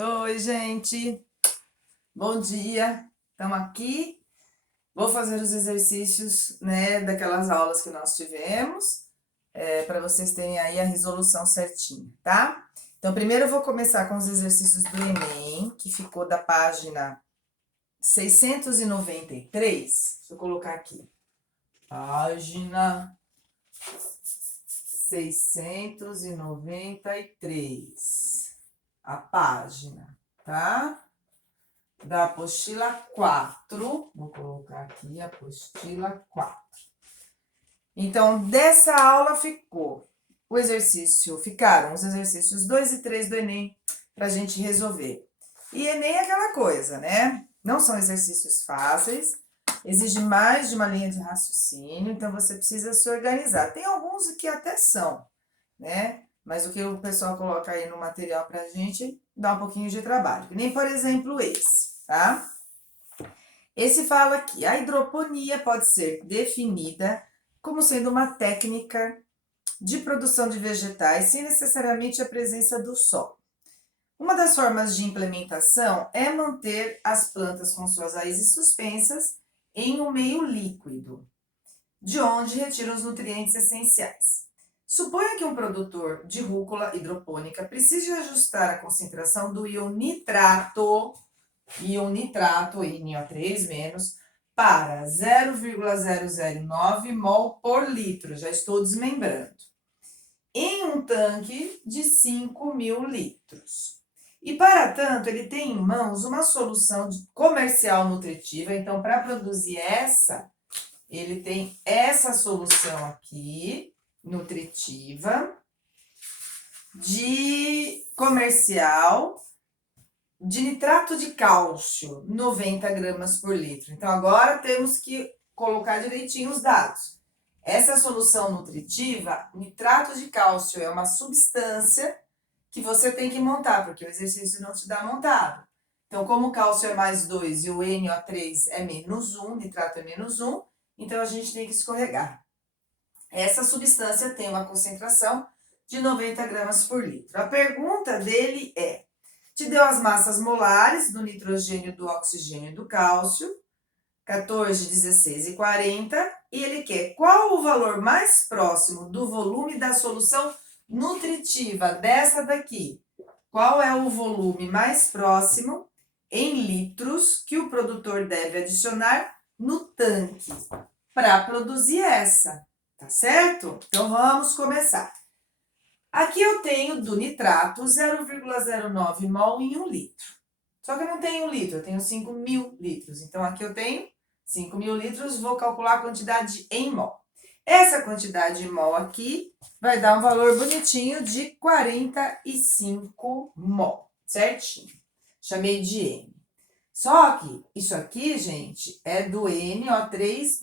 Oi, gente. Bom dia. Estamos aqui. Vou fazer os exercícios, né, daquelas aulas que nós tivemos, para vocês terem aí a resolução certinha, tá? Então, primeiro eu vou começar com os exercícios do Enem, que ficou da página 693. Deixa eu colocar aqui. Página 693. A página, tá? Da apostila 4. Vou colocar aqui a apostila 4. Então, dessa aula ficaram os exercícios 2 e 3 do Enem para a gente resolver. E Enem é aquela coisa, né? Não são exercícios fáceis, exige mais de uma linha de raciocínio, então você precisa se organizar. Tem alguns que até são, né? Mas o que o pessoal coloca aí no material para a gente dá um pouquinho de trabalho. Que nem, por exemplo, esse, tá? Esse fala que a hidroponia pode ser definida como sendo uma técnica de produção de vegetais sem necessariamente a presença do sol. Uma das formas de implementação é manter as plantas com suas raízes suspensas em um meio líquido, de onde retiram os nutrientes essenciais. Suponha que um produtor de rúcula hidropônica precise ajustar a concentração do íon nitrato, NO3-, para 0,009 mol por litro, já estou desmembrando, em um tanque de 5.000 litros. E para tanto, ele tem em mãos uma solução comercial nutritiva, então para produzir ele tem essa solução aqui, nutritiva, de comercial, de nitrato de cálcio, 90 gramas por litro. Então, agora temos que colocar direitinho os dados. Essa solução nutritiva, nitrato de cálcio, é uma substância que você tem que montar, porque o exercício não te dá montado. Então, como o cálcio é mais 2 e o NO3 é menos 1, nitrato é menos 1, então a gente tem que escorregar. Essa substância tem uma concentração de 90 gramas por litro. A pergunta dele é: te deu as massas molares do nitrogênio, do oxigênio e do cálcio, 14, 16 e 40, e ele quer qual o valor mais próximo do volume da solução nutritiva dessa daqui. Qual é o volume mais próximo em litros que o produtor deve adicionar no tanque para produzir essa, tá certo? Então vamos começar. Aqui eu tenho do nitrato 0,09 mol em 1 litro. Só que eu não tenho 1 litro, eu tenho 5.000 litros. Então aqui eu tenho 5.000 litros, vou calcular a quantidade em mol. Essa quantidade em mol aqui vai dar um valor bonitinho de 45 mol, certinho. Chamei de N. Só que isso aqui, gente, é do NO3-,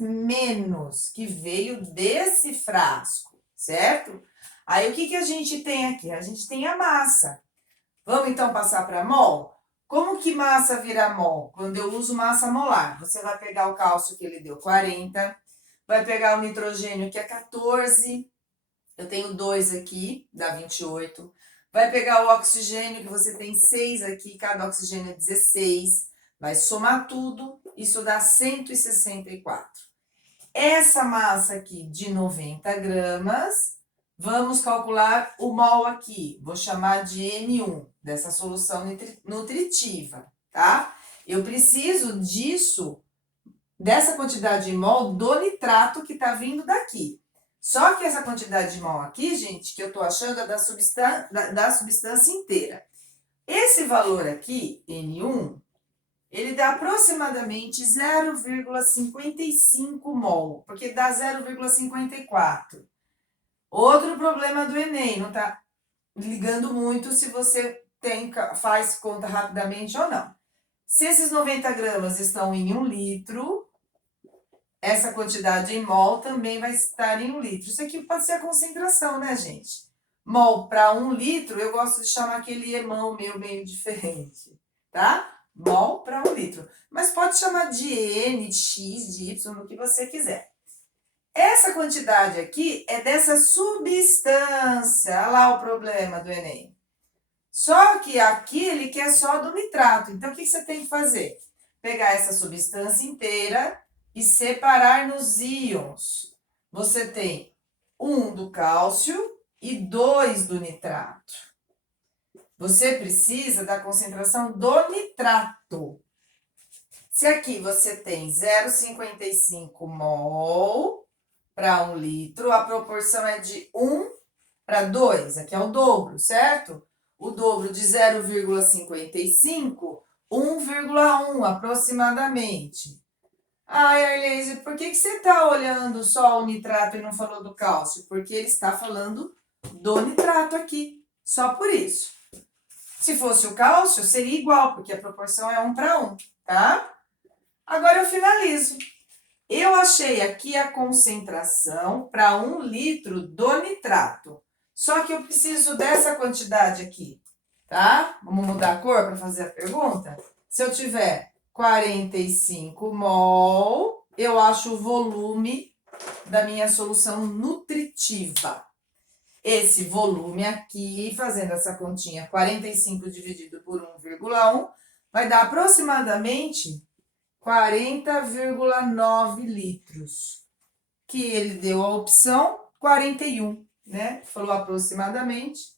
que veio desse frasco, certo? Aí, o que a gente tem aqui? A gente tem a massa. Vamos, então, passar para mol? Como que massa vira mol? Quando eu uso massa molar, você vai pegar o cálcio, que ele deu 40, vai pegar o nitrogênio, que é 14, eu tenho 2 aqui, dá 28, vai pegar o oxigênio, que você tem 6 aqui, cada oxigênio é 16, vai somar tudo, isso dá 164. Essa massa aqui de 90 gramas, vamos calcular o mol aqui, vou chamar de N1, dessa solução nutritiva, tá? Eu preciso dessa quantidade de mol do nitrato que tá vindo daqui. Só que essa quantidade de mol aqui, gente, que eu tô achando é da substância inteira. Esse valor aqui, N1, ele dá aproximadamente 0,55 mol, porque dá 0,54. Outro problema do Enem, não tá ligando muito se você faz conta rapidamente ou não. Se esses 90 gramas estão em 1 litro, essa quantidade em mol também vai estar em 1 litro. Isso aqui pode ser a concentração, né, gente? Mol para 1 litro, eu gosto de chamar aquele emão meu meio diferente, tá? Mol para 1 litro. Mas pode chamar de N, de X, de Y, o que você quiser. Essa quantidade aqui é dessa substância. Olha lá o problema do Enem. Só que aqui ele quer só do nitrato. Então, o que você tem que fazer? Pegar essa substância inteira e separar nos íons. Você tem 1 do cálcio e 2 do nitrato. Você precisa da concentração do nitrato. Se aqui você tem 0,55 mol para 1 litro, a proporção é de 1 para 2, aqui é o dobro, certo? O dobro de 0,55, 1,1 aproximadamente. Ai, Arlese, por que você está olhando só o nitrato e não falou do cálcio? Porque ele está falando do nitrato aqui, só por isso. Se fosse o cálcio, seria igual, porque a proporção é 1 para 1, tá? Agora eu finalizo. Eu achei aqui a concentração para 1 litro do nitrato. Só que eu preciso dessa quantidade aqui, tá? Vamos mudar a cor para fazer a pergunta? Se eu tiver 45 mol, eu acho o volume da minha solução nutritiva. Esse volume aqui, fazendo essa continha, 45 dividido por 1,1, vai dar aproximadamente 40,9 litros. Que ele deu a opção 41, né? Falou aproximadamente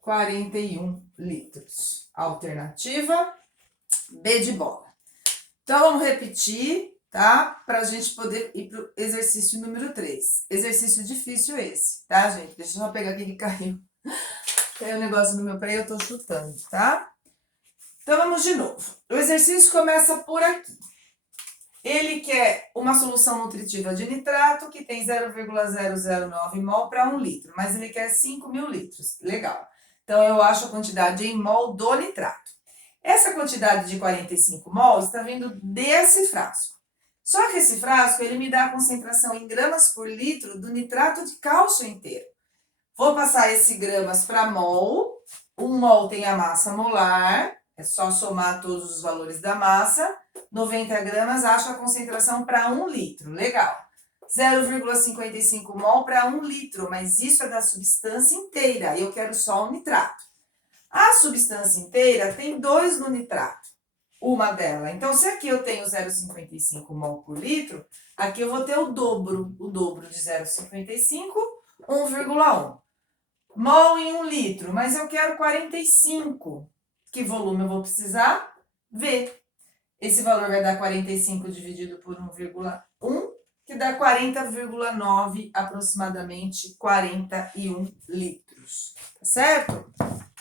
41 litros. Alternativa B de bola. Então, vamos repetir, tá? Para a gente poder ir para o exercício número 3. Exercício difícil esse, tá, gente? Deixa eu só pegar aqui que caiu. Caiu um negócio no meu pé e eu tô chutando, tá? Então, vamos de novo. O exercício começa por aqui. Ele quer uma solução nutritiva de nitrato que tem 0,009 mol para 1 litro, mas ele quer 5.000 litros. Legal. Então, eu acho a quantidade em mol do nitrato. Essa quantidade de 45 mol está vindo desse frasco. Só que esse frasco, ele me dá a concentração em gramas por litro do nitrato de cálcio inteiro. Vou passar esse gramas para mol. 1 mol tem a massa molar, é só somar todos os valores da massa. 90 gramas, acho a concentração para 1 litro. Legal. 0,55 mol para 1 litro, mas isso é da substância inteira. Eu quero só o nitrato. A substância inteira tem 2 no nitrato, uma dela. Então, se aqui eu tenho 0,55 mol por litro, aqui eu vou ter o dobro de 0,55, 1,1. Mol em 1 litro, mas eu quero 45. Que volume eu vou precisar? V. Esse valor vai dar 45 dividido por 1,1, que dá 40,9, aproximadamente 41 litros. Tá certo?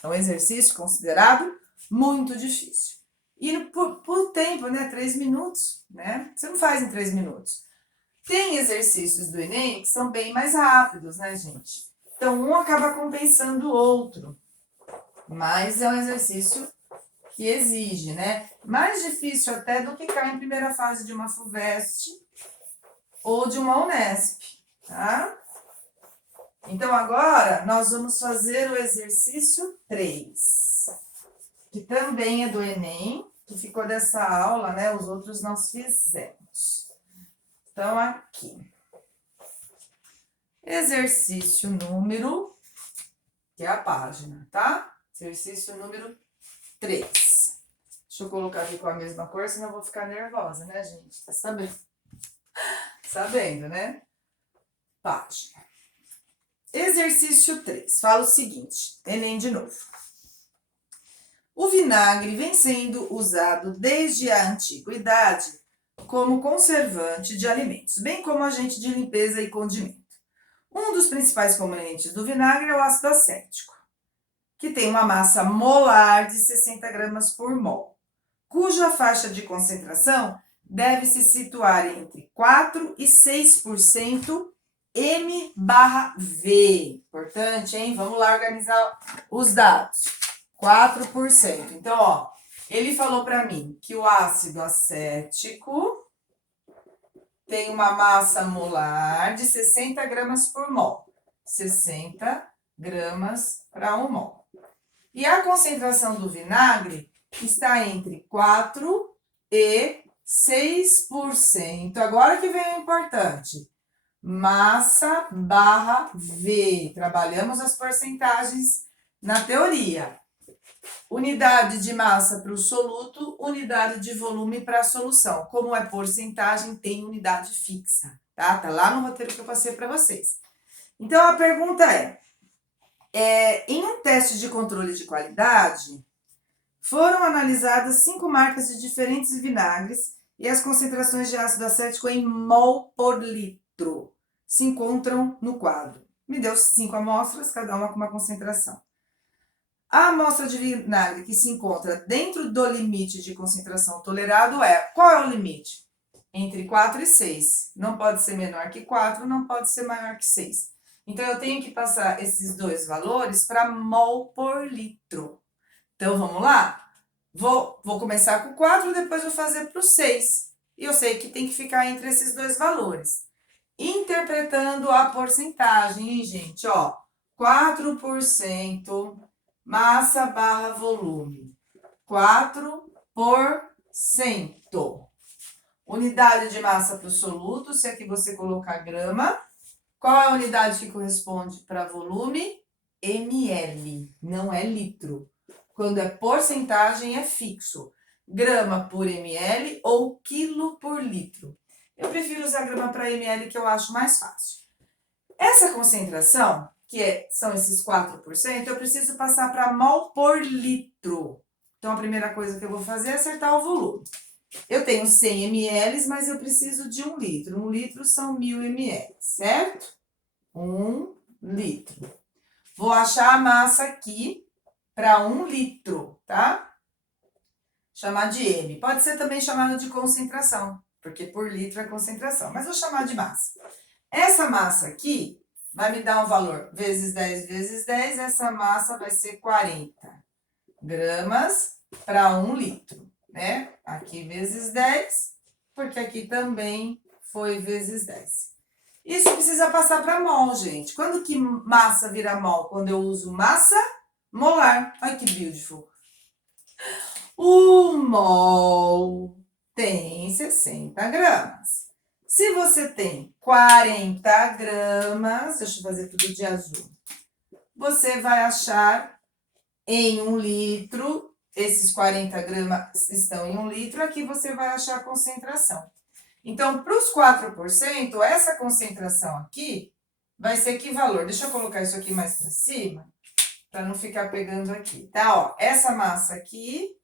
É um exercício considerado muito difícil. E por tempo, né? 3 minutos, né? Você não faz em 3 minutos. Tem exercícios do Enem que são bem mais rápidos, né, gente? Então, um acaba compensando o outro. Mas é um exercício que exige, né? Mais difícil até do que cair em primeira fase de uma FUVEST ou de uma UNESP, tá? Então, agora, nós vamos fazer o exercício 3, que também é do Enem, que ficou dessa aula, né? Os outros nós fizemos. Então, aqui. Exercício número, que é a página, tá? Exercício número 3. Deixa eu colocar aqui com a mesma cor, senão eu vou ficar nervosa, né, gente? Tá sabendo? Sabendo, né? Página. Exercício 3. Fala o seguinte, Enem de novo. O vinagre vem sendo usado desde a antiguidade como conservante de alimentos, bem como agente de limpeza e condimento. Um dos principais componentes do vinagre é o ácido acético, que tem uma massa molar de 60 gramas por mol, cuja faixa de concentração deve se situar entre 4 e 6% M/V. Importante, hein? Vamos lá organizar os dados. 4%. Então, ó, ele falou para mim que o ácido acético tem uma massa molar de 60 gramas por mol. 60 gramas para 1 mol. E a concentração do vinagre está entre 4 e 6%. Agora que vem o importante. Massa/V. Trabalhamos as porcentagens na teoria. Unidade de massa para o soluto, unidade de volume para a solução. Como é porcentagem, tem unidade fixa, tá? Tá lá no roteiro que eu passei para vocês. Então, a pergunta em um teste de controle de qualidade, foram analisadas 5 marcas de diferentes vinagres e as concentrações de ácido acético em mol por litro se encontram no quadro. Me deu 5 amostras, cada uma com uma concentração. A amostra de vinagre que se encontra dentro do limite de concentração tolerado qual é o limite? Entre 4 e 6. Não pode ser menor que 4, não pode ser maior que 6. Então, eu tenho que passar esses dois valores para mol por litro. Então, vamos lá? Vou começar com 4, depois vou fazer para o 6. E eu sei que tem que ficar entre esses dois valores. Interpretando a porcentagem, hein, gente? Ó, 4% massa barra volume. 4%. Unidade de massa para o soluto, se aqui você colocar grama. Qual é a unidade que corresponde para volume? ml, não é litro. Quando é porcentagem, é fixo. Grama por ml ou quilo por litro. Eu prefiro usar grama para ml, que eu acho mais fácil. Essa concentração, são esses 4%, eu preciso passar para mol por litro. Então, a primeira coisa que eu vou fazer é acertar o volume. Eu tenho 100 ml, mas eu preciso de 1 litro. 1 litro são 1000 ml, certo? 1 litro. Vou achar a massa aqui para 1 litro, tá? Chamar de M. Pode ser também chamado de concentração, porque por litro é concentração, mas vou chamar de massa. Essa massa aqui vai me dar um valor vezes 10 vezes 10, essa massa vai ser 40 gramas para 1 litro, né? Aqui vezes 10, porque aqui também foi vezes 10. Isso precisa passar para mol, gente. Quando que massa vira mol? Quando eu uso massa molar. Olha que beautiful. O mol tem 60 gramas. Se você tem 40 gramas, deixa eu fazer tudo de azul. Você vai achar em 1 litro, esses 40 gramas estão em 1 litro, aqui você vai achar a concentração. Então, para os 4%, essa concentração aqui vai ser que valor? Deixa eu colocar isso aqui mais para cima, para não ficar pegando aqui, tá? Ó, essa massa aqui,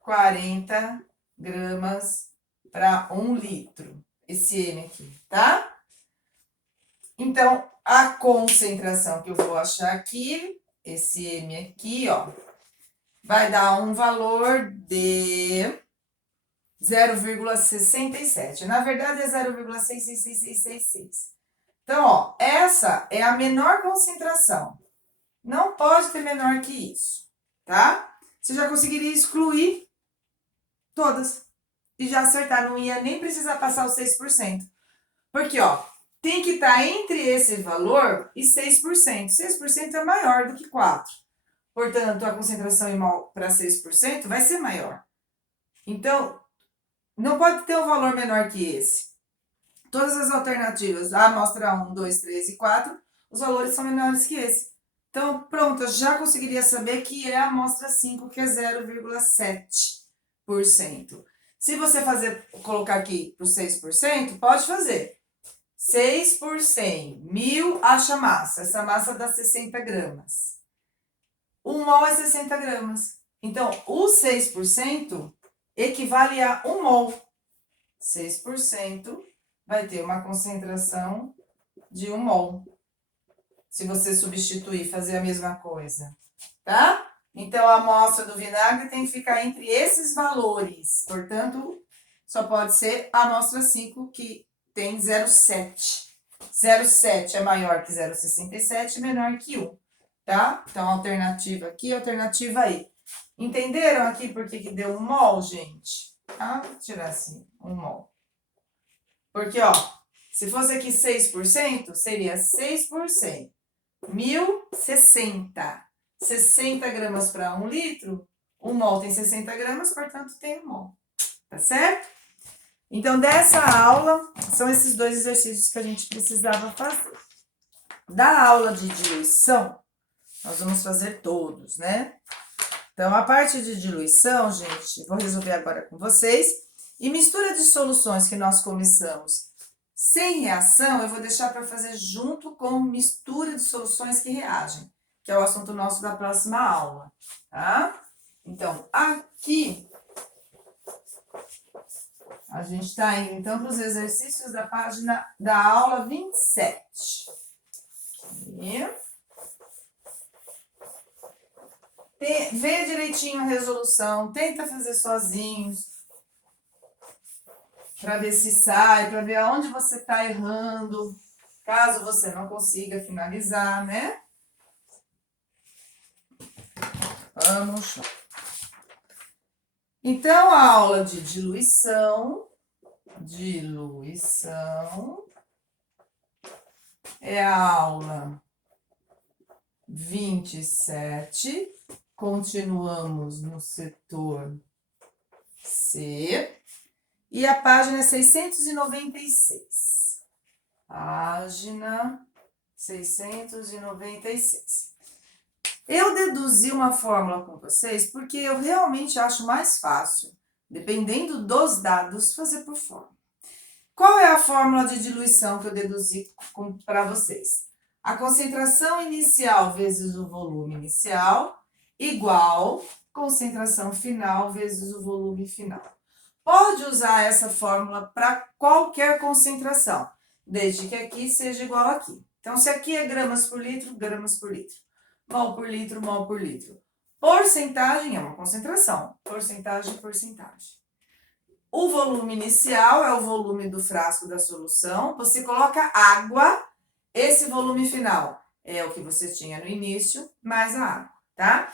40 gramas para 1 litro. Esse M aqui, tá? Então, a concentração que eu vou achar aqui, esse M aqui, ó, vai dar um valor de 0,67. Na verdade, é 0,66666. Então, ó, essa é a menor concentração. Não pode ter menor que isso, tá? Você já conseguiria excluir todas e já acertar. Não ia nem precisar passar os 6%. Porque, ó, tem que estar entre esse valor e 6%. 6% é maior do que 4%. Portanto, a concentração em mol para 6% vai ser maior. Então, não pode ter um valor menor que esse. Todas as alternativas, a amostra 1, 2, 3 e 4, os valores são menores que esse. Então, pronto, eu já conseguiria saber que é a amostra 5, que é 0,7%. Se você colocar aqui para o 6%, pode fazer. 6 por 100, 1000 acha massa. Essa massa dá 60 gramas. 1 mol é 60 gramas. Então, o 6% equivale a 1 mol. 6% vai ter uma concentração de 1 mol. Se você substituir, fazer a mesma coisa, tá? Então, a amostra do vinagre tem que ficar entre esses valores. Portanto, só pode ser a amostra 5, que tem 0,7. 0,7 é maior que 0,67 e menor que 1, tá? Então, alternativa aqui, alternativa aí. Entenderam aqui por que deu 1 mol, gente? Ah, vou tirar assim, 1 mol. Porque, ó, se fosse aqui 6%, seria 6%. 1060. 60 gramas para 1 litro. 1 mol tem 60 gramas, portanto, tem 1 mol. Tá certo? Então, dessa aula, são esses 2 exercícios que a gente precisava fazer. Da aula de diluição, nós vamos fazer todos, né? Então, a parte de diluição, gente, vou resolver agora com vocês. E mistura de soluções que nós começamos sem reação, eu vou deixar para fazer junto com mistura de soluções que reagem, que é o assunto nosso da próxima aula, tá? Então, aqui, a gente está indo, então, para os exercícios da página da aula 27. Aqui. Vê direitinho a resolução, tenta fazer sozinhos, para ver se sai, para ver aonde você está errando, caso você não consiga finalizar, né? Vamos lá. Então, a aula de diluição é a aula 27. Continuamos no setor C. E a página é 696. Página 696. Eu deduzi uma fórmula com vocês porque eu realmente acho mais fácil, dependendo dos dados, fazer por fórmula. Qual é a fórmula de diluição que eu deduzi para vocês? A concentração inicial vezes o volume inicial igual concentração final vezes o volume final. Pode usar essa fórmula para qualquer concentração, desde que aqui seja igual aqui. Então, se aqui é gramas por litro, gramas por litro. Mol por litro, mol por litro. Porcentagem é uma concentração. Porcentagem, porcentagem. O volume inicial é o volume do frasco da solução. Você coloca água, esse volume final é o que você tinha no início, mais a água, tá?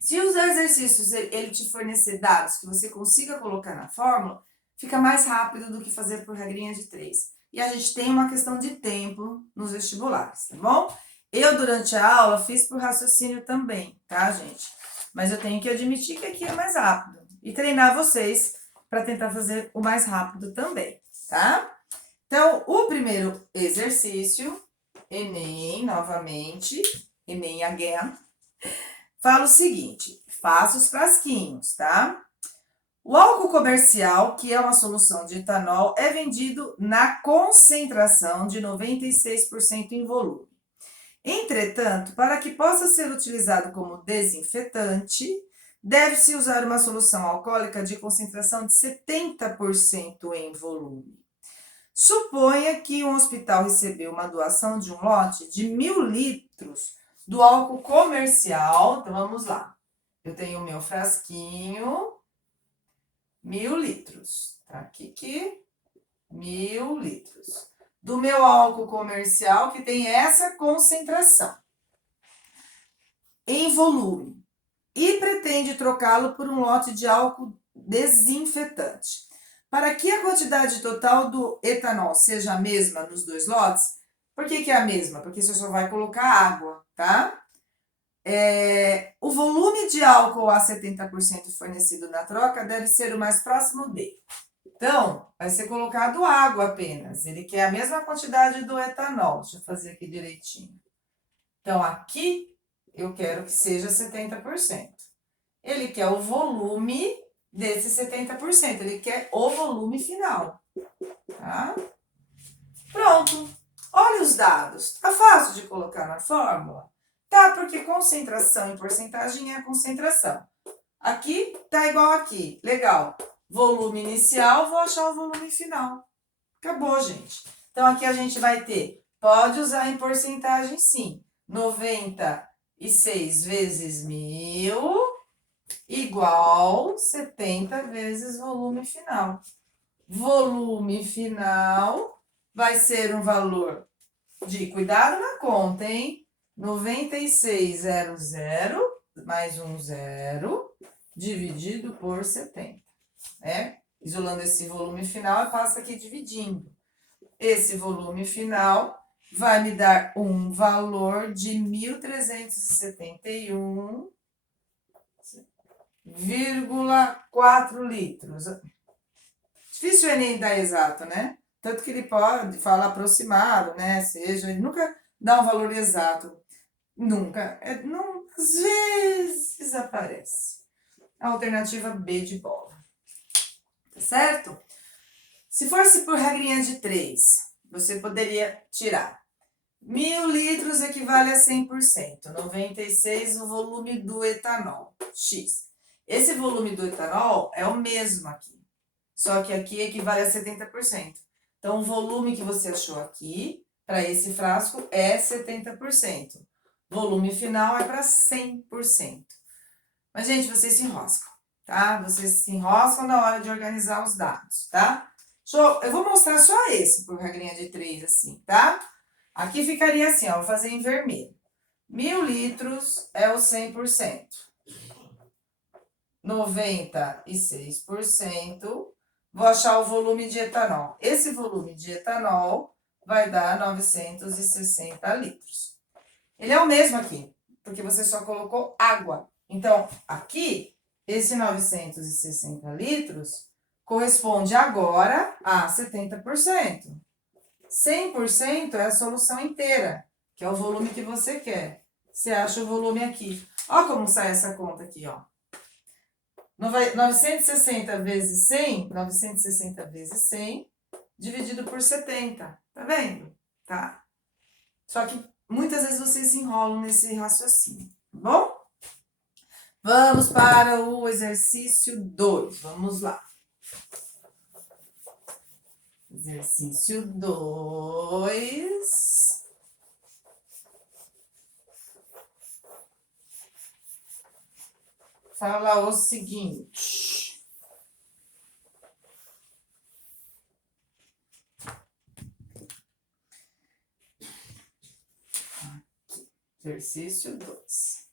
Se os exercícios ele te fornecer dados que você consiga colocar na fórmula, fica mais rápido do que fazer por regrinha de 3. E a gente tem uma questão de tempo nos vestibulares, tá bom? Eu, durante a aula, fiz por raciocínio também, tá, gente? Mas eu tenho que admitir que aqui é mais rápido. E treinar vocês para tentar fazer o mais rápido também, tá? Então, o primeiro exercício, Enem, novamente, Enem again, fala o seguinte, faça os frasquinhos, tá? O álcool comercial, que é uma solução de etanol, é vendido na concentração de 96% em volume. Entretanto, para que possa ser utilizado como desinfetante, deve-se usar uma solução alcoólica de concentração de 70% em volume. Suponha que um hospital recebeu uma doação de um lote de 1.000 litros do álcool comercial. Então, vamos lá. Eu tenho o meu frasquinho, 1.000 litros. Tá aqui que 1.000 litros. Do meu álcool comercial, que tem essa concentração em volume. E pretende trocá-lo por um lote de álcool desinfetante. Para que a quantidade total do etanol seja a mesma nos dois lotes, por que é a mesma? Porque você só vai colocar água, tá? O volume de álcool a 70% fornecido na troca deve ser o mais próximo de. Então, vai ser colocado água apenas. Ele quer a mesma quantidade do etanol. Deixa eu fazer aqui direitinho. Então, aqui eu quero que seja 70%. Ele quer o volume desse 70%. Ele quer o volume final. Tá? Pronto. Olha os dados. Tá fácil de colocar na fórmula? Tá, porque concentração em porcentagem é a concentração. Aqui tá igual aqui. Legal. Volume inicial, vou achar o volume final. Acabou, gente. Então, aqui a gente vai ter, pode usar em porcentagem, sim. 96 vezes 1.000 igual 70 vezes volume final. Volume final vai ser um valor de, cuidado na conta, hein? 9600 mais um zero dividido por 70, né? Isolando esse volume final, eu passo aqui dividindo. Esse volume final vai me dar um valor de 1.371,4 litros. Difícil o Enem dar exato, né? Tanto que ele pode falar aproximado, né? Seja, ele nunca dá um valor exato. Nunca. vezes aparece. A alternativa B de bola. Tá certo? Se fosse por regrinha de 3, você poderia tirar 1.000 litros equivale a 100%, 96 o volume do etanol, X. Esse volume do etanol é o mesmo aqui, só que aqui equivale a 70%. Então, o volume que você achou aqui, para esse frasco, é 70%. Volume final é para 100%. Mas, gente, vocês se enroscam, tá? Vocês se enroscam na hora de organizar os dados, tá? Eu vou mostrar só esse, por regrinha de 3, assim, tá? Aqui ficaria assim, ó, vou fazer em vermelho. 1.000 litros é o 100%. 96%. Vou achar o volume de etanol. Esse volume de etanol vai dar 960 litros. Ele é o mesmo aqui, porque você só colocou água. Então, aqui, esse 960 litros corresponde agora a 70%. 100% é a solução inteira, que é o volume que você quer. Você acha o volume aqui. Ó como sai essa conta aqui, ó. 960 vezes 100, 960 vezes 100, dividido por 70. Tá vendo? Tá? Só que muitas vezes vocês se enrolam nesse raciocínio, tá bom? Vamos para o exercício 2. Vamos lá. Exercício 2. Fala o seguinte. Aqui, exercício 2.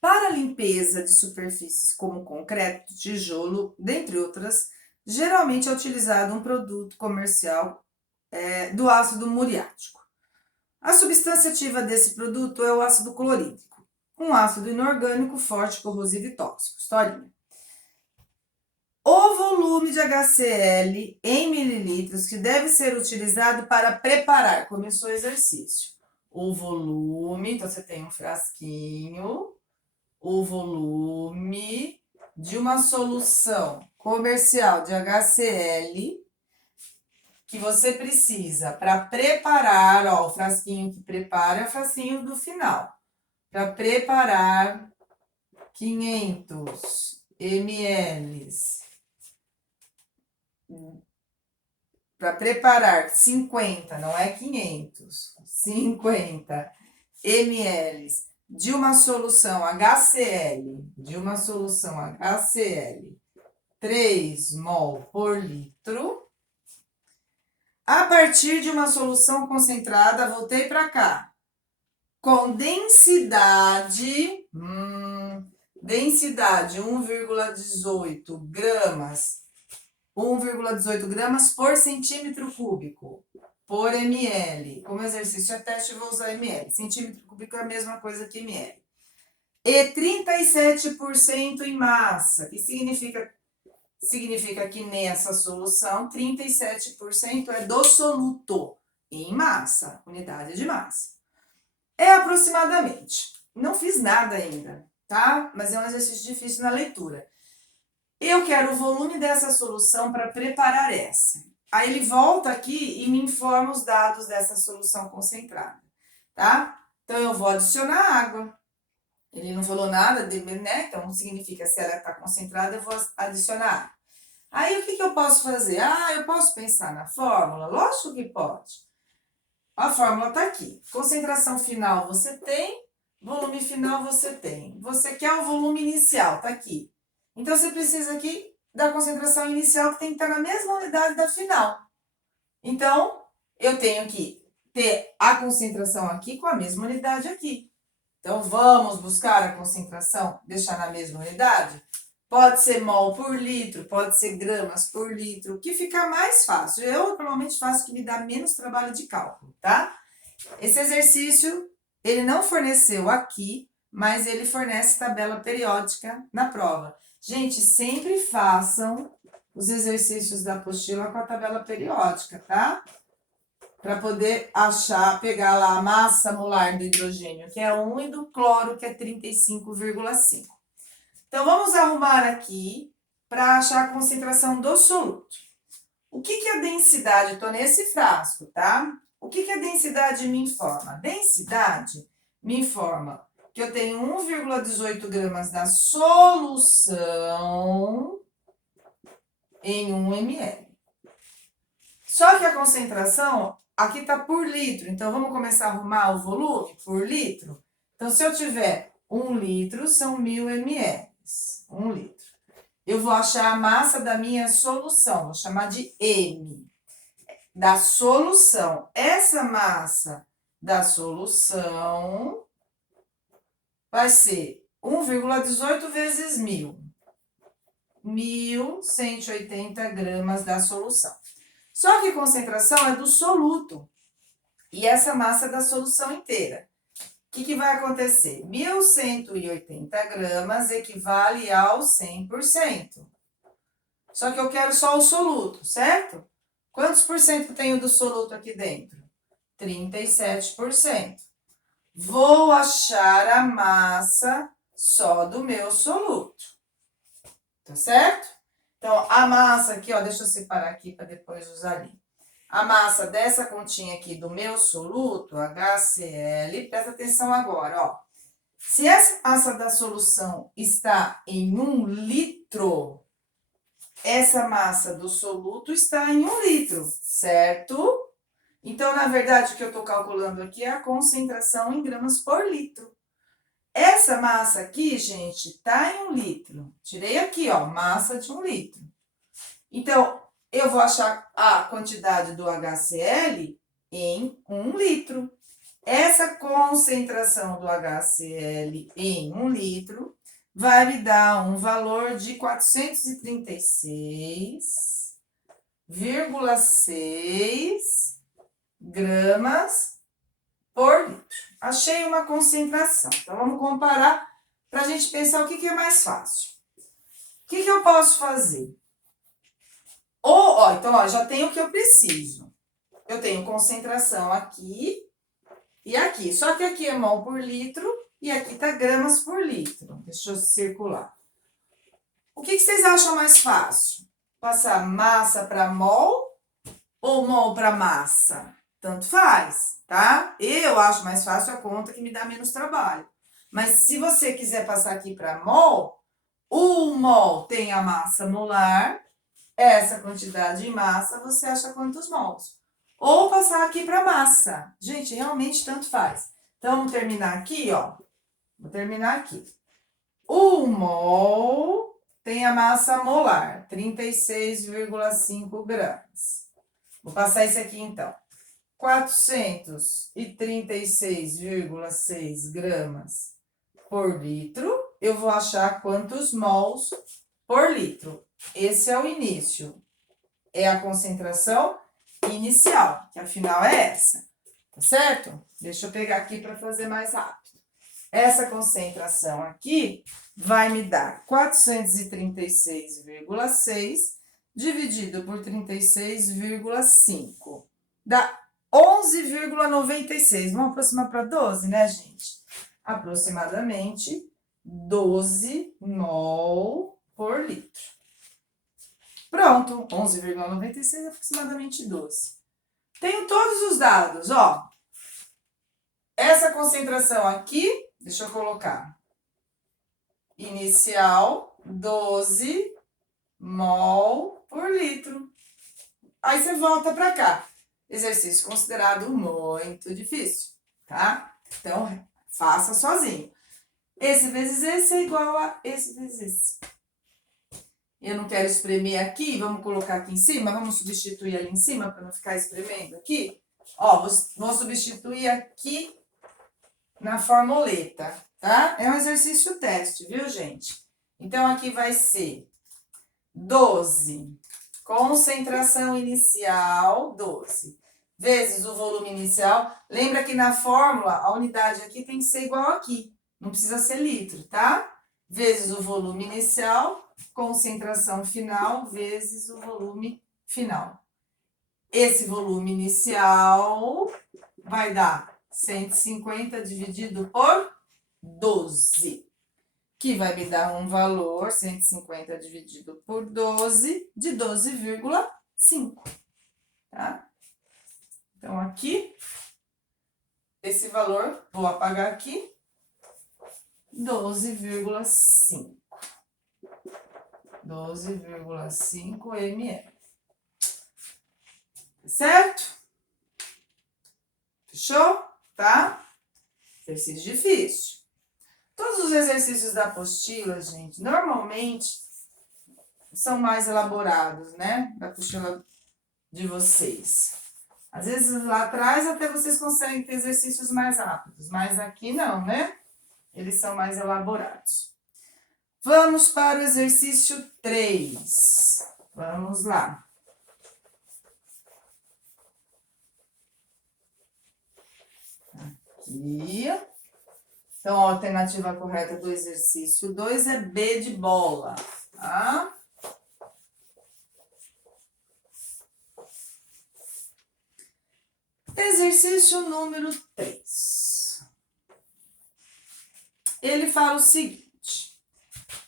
Para a limpeza de superfícies como concreto, tijolo, dentre outras, geralmente é utilizado um produto comercial do ácido muriático. A substância ativa desse produto é o ácido clorídrico, um ácido inorgânico forte, corrosivo e tóxico. Historinha. O volume de HCl em mililitros que deve ser utilizado para preparar, começou o exercício. O volume, então você tem um frasquinho, o volume de uma solução comercial de HCl que você precisa para preparar, ó, o frasquinho que prepara é o frasquinho do final. Para preparar 500 ml. Para preparar 50, não é 500, 50 ml de uma solução HCl, 3 mol por litro. A partir de uma solução concentrada, voltei para cá, com densidade 1,18 gramas, 1,18 gramas por centímetro cúbico, por ml. Como exercício é teste, eu vou usar ml. Centímetro cúbico é a mesma coisa que ml. E 37% em massa, que significa que nessa solução, 37% é do soluto em massa, unidade de massa. É aproximadamente. Não fiz nada ainda, tá? Mas é um exercício difícil na leitura. Eu quero o volume dessa solução para preparar essa. Aí ele volta aqui e me informa os dados dessa solução concentrada, tá? Então, eu vou adicionar água. Ele não falou nada, né? Então, significa se ela está concentrada, eu vou adicionar água. Aí, o que eu posso fazer? Eu posso pensar na fórmula? Lógico que pode. A fórmula está aqui. Concentração final você tem, volume final você tem. Você quer o volume inicial, está aqui. Então, você precisa aqui da concentração inicial, que tem que estar na mesma unidade da final. Então, eu tenho que ter a concentração aqui com a mesma unidade aqui. Então, vamos buscar a concentração, deixar na mesma unidade? Pode ser mol por litro, pode ser gramas por litro, o que fica mais fácil. Eu normalmente faço o que me dá menos trabalho de cálculo, tá? Esse exercício, ele não forneceu aqui, mas ele fornece tabela periódica na prova. Gente, sempre façam os exercícios da apostila com a tabela periódica, tá? para poder achar, pegar lá a massa molar do hidrogênio, que é 1, e do cloro, que é 35,5. Então, vamos arrumar aqui para achar a concentração do soluto. O que é a densidade? Estou nesse frasco, tá? O que a densidade me informa? A densidade me informa que eu tenho 1,18 gramas da solução em 1 ml. Só que a concentração aqui está por litro, então vamos começar a arrumar o volume por litro? Então, se eu tiver 1 litro, são 1000 ml. 1 litro. Eu vou achar a massa da minha solução, vou chamar de M. Da solução. Essa massa da solução vai ser 1,18 vezes 1000. 1.180 gramas da solução. Só que a concentração é do soluto. E essa massa é da solução inteira. O que vai acontecer? 1.180 gramas equivale ao 100%. Só que eu quero só o soluto, certo? Quantos por cento tenho do soluto aqui dentro? 37%. Vou achar a massa só do meu soluto. Tá certo? Então, a massa aqui, ó, deixa eu separar aqui para depois usar ali. A massa dessa continha aqui do meu soluto, HCl, presta atenção agora, ó. Se essa massa da solução está em 1 litro, essa massa do soluto está em 1 litro, certo? Então, na verdade, o que eu estou calculando aqui é a concentração em gramas por litro. Essa massa aqui, gente, está em 1 litro. Tirei aqui, ó, massa de 1 litro. Então, eu vou achar a quantidade do HCl em 1 litro. Essa concentração do HCl em 1 litro vai me dar um valor de 436,6 gramas por litro. Achei uma concentração. Então, vamos comparar para a gente pensar o que é mais fácil. O que eu posso fazer? Então, ó, já tenho o que eu preciso. Eu tenho concentração aqui e aqui. Só que aqui é mol por litro e aqui tá gramas por litro. Deixa eu circular. O que vocês acham mais fácil? Passar massa para mol ou mol para massa? Tanto faz, tá? Eu acho mais fácil a conta que me dá menos trabalho. Mas se você quiser passar aqui para mol, o mol tem a massa molar. Essa quantidade em massa, você acha quantos mols? Ou passar aqui para massa. Gente, realmente tanto faz. Então, vamos terminar aqui, ó. Vou terminar aqui. O mol tem a massa molar, 36,5 gramas. Vou passar esse aqui, então. 436,6 gramas por litro. Eu vou achar quantos mols por litro. Esse é o início, é a concentração inicial, que afinal é essa, tá certo? Deixa eu pegar aqui para fazer mais rápido. Essa concentração aqui vai me dar 436,6 dividido por 36,5. Dá 11,96. Vamos aproximar para 12, né, gente? Aproximadamente 12 mol por litro. Pronto, 11,96, aproximadamente 12. Tenho todos os dados, ó. Essa concentração aqui, deixa eu colocar. Inicial, 12 mol por litro. Aí você volta para cá. Exercício considerado muito difícil, tá? Então, faça sozinho. Esse vezes esse é igual a esse vezes esse. Eu não quero espremer aqui, vamos colocar aqui em cima, vamos substituir ali em cima para não ficar espremendo aqui. Ó, vou substituir aqui na formuleta, tá? É um exercício teste, viu, gente? Então, aqui vai ser 12, concentração inicial, 12, vezes o volume inicial. Lembra que na fórmula, a unidade aqui tem que ser igual aqui, não precisa ser litro, tá? Vezes o volume inicial, concentração final, vezes o volume final. esse volume inicial vai dar 150 dividido por 12, que vai me dar um valor, 150 dividido por 12, de 12,5, tá? Então, aqui, esse valor, vou apagar aqui, 12,5. 12,5 ml. Certo? Fechou? Tá? Exercício difícil. Todos os exercícios da apostila, gente, normalmente são mais elaborados, né? Da apostila de vocês. Às vezes lá atrás até vocês conseguem ter exercícios mais rápidos, mas aqui não, né? Eles são mais elaborados. Vamos para o exercício 3. Vamos lá. Aqui. Então, a alternativa correta do exercício 2 é B de bola, tá? Exercício número 3. Ele fala o seguinte: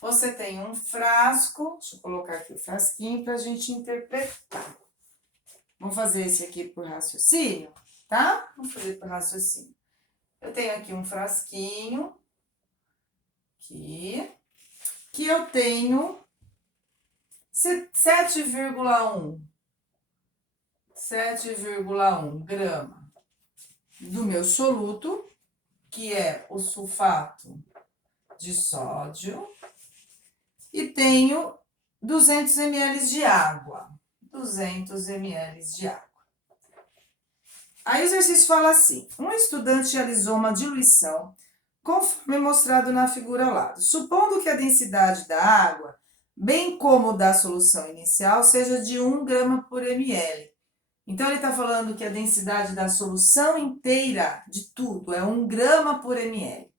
você tem um frasco, deixa eu colocar aqui o frasquinho para a gente interpretar. Vamos fazer esse aqui por raciocínio, tá? Vamos fazer por raciocínio. Eu tenho aqui um frasquinho, aqui, que eu tenho 7,1 grama do meu soluto, que é o sulfato de sódio, e tenho 200 ml de água. 200 ml de água. Aí o exercício fala assim: um estudante realizou uma diluição conforme mostrado na figura ao lado, supondo que a densidade da água, bem como da solução inicial, seja de 1 grama por ml. Então, ele está falando que a densidade da solução inteira de tudo é 1 grama por ml.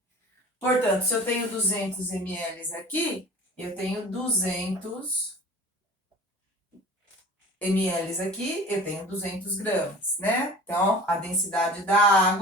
Portanto, se eu tenho 200 ml aqui, eu tenho 200 ml aqui, eu tenho 200 gramas, né? Então, a densidade da água